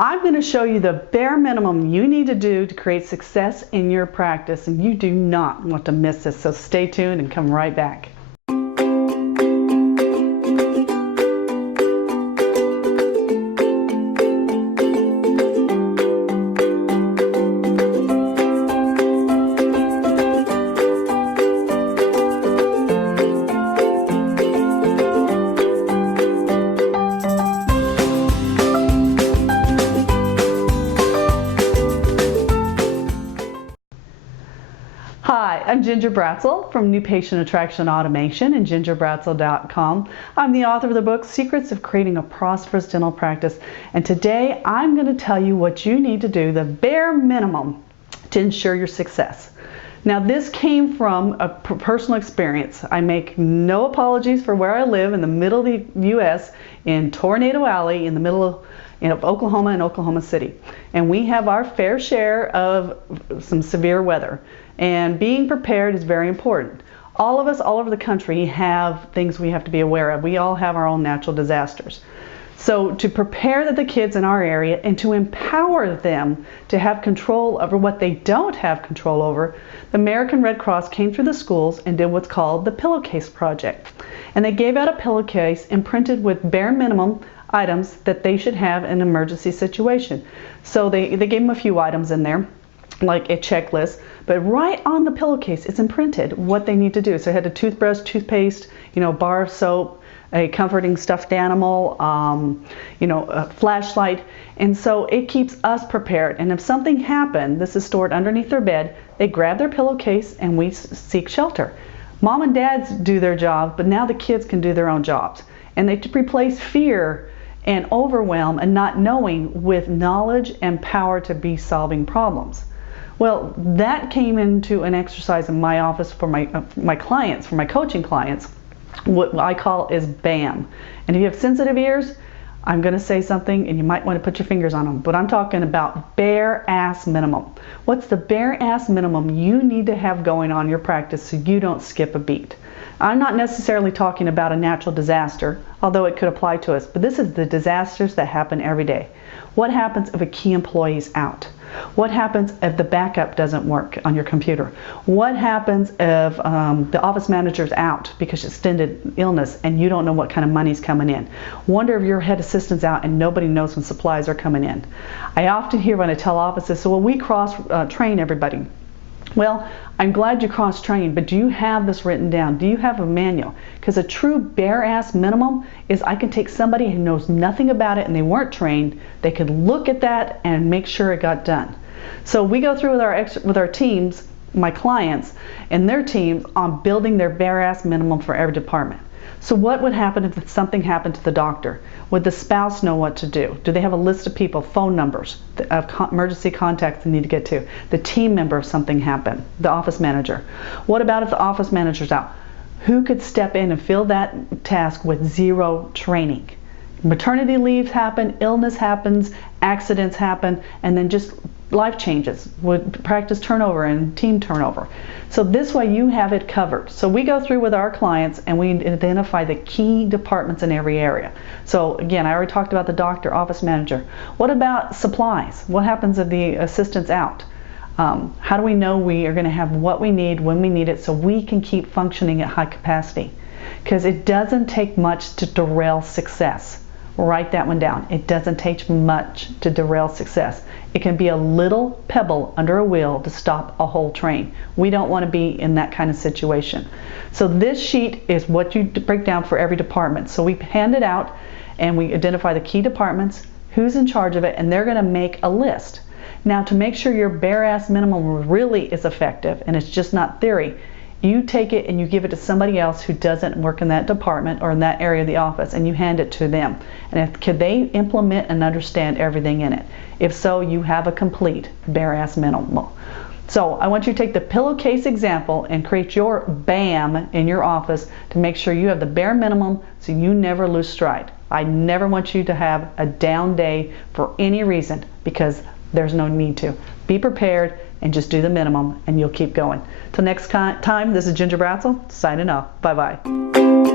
I'm going to show you the bare minimum you need to do to create success in your practice, and you do not want to miss this, so stay tuned and come right back. Hi, I'm Ginger Bratzel from New Patient Attraction Automation and gingerbratzel.com. I'm the author of the book, Secrets of Creating a Prosperous Dental Practice. And today I'm going to tell you what you need to do, the bare minimum, to ensure your success. Now, this came from a personal experience. I make no apologies for where I live in the middle of the U.S. in Tornado Alley in the middle of Oklahoma and Oklahoma City. And we have our fair share of some severe weather. And being prepared is very important. All of us all over the country have things we have to be aware of. We all have our own natural disasters. So to prepare the kids in our area and to empower them to have control over what they don't have control over, the American Red Cross came through the schools and did what's called the Pillowcase Project. And they gave out a pillowcase imprinted with bare minimum items that they should have in an emergency situation. So they gave them a few items in there, like a checklist, but right on the pillowcase it's imprinted what they need to do. So it had a toothbrush, toothpaste, bar of soap, a comforting stuffed animal, a flashlight, and so it keeps us prepared. And if something happened, this is stored underneath their bed, they grab their pillowcase and we seek shelter. Mom and dads do their job, but now the kids can do their own jobs. And they replace fear and overwhelm and not knowing with knowledge and power to be solving problems. Well, that came into an exercise in my office for my clients, for my coaching clients. What I call is B.A.M. And if you have sensitive ears, I'm going to say something and you might want to put your fingers on them, but I'm talking about bare ass minimum. What's the bare ass minimum you need to have going on your practice so you don't skip a beat? I'm not necessarily talking about a natural disaster, although it could apply to us, but this is the disasters that happen every day. What happens if a key employee is out? What happens if the backup doesn't work on your computer? What happens if the office manager's out because of extended illness and you don't know what kind of money's coming in? Wonder if your head assistant's out and nobody knows when supplies are coming in. I often hear when I tell offices, so well, we cross-train everybody. Well, I'm glad you cross-trained, but do you have this written down? Do you have a manual? Because a true bare-ass minimum is I can take somebody who knows nothing about it and they weren't trained, they could look at that and make sure it got done. So we go through with our teams, my clients and their teams, on building their bare-ass minimum for every department. So what would happen if something happened to the doctor? Would the spouse know what to do? Do they have a list of people, phone numbers, of emergency contacts they need to get to? The team member if something happened, the office manager. What about if the office manager's out? Who could step in and fill that task with zero training? Maternity leaves happen, illness happens, accidents happen, and then just life changes with practice turnover and team turnover. So this way you have it covered. So we go through with our clients and we identify the key departments in every area. So again, I already talked about the doctor, office manager. What about supplies? What happens if the assistant's out? How do we know we are going to have what we need when we need it so we can keep functioning at high capacity? Because it doesn't take much to derail success. Write that one down. It doesn't take much to derail success. It can be a little pebble under a wheel to stop a whole train. We don't want to be in that kind of situation. So this sheet is what you break down for every department. So we hand it out and we identify the key departments, who's in charge of it, and they're going to make a list. Now, to make sure your bare-ass minimum really is effective and it's just not theory, you take it and you give it to somebody else who doesn't work in that department or in that area of the office, and you hand it to them. And can they implement and understand everything in it? If so, you have a complete bare-ass minimum. So I want you to take the pillowcase example and create your B.A.M. in your office to make sure you have the bare minimum so you never lose stride. I never want you to have a down day for any reason, because there's no need to. Be prepared and just do the minimum and you'll keep going. Till next time, this is Ginger Bratzel signing off. Bye-bye.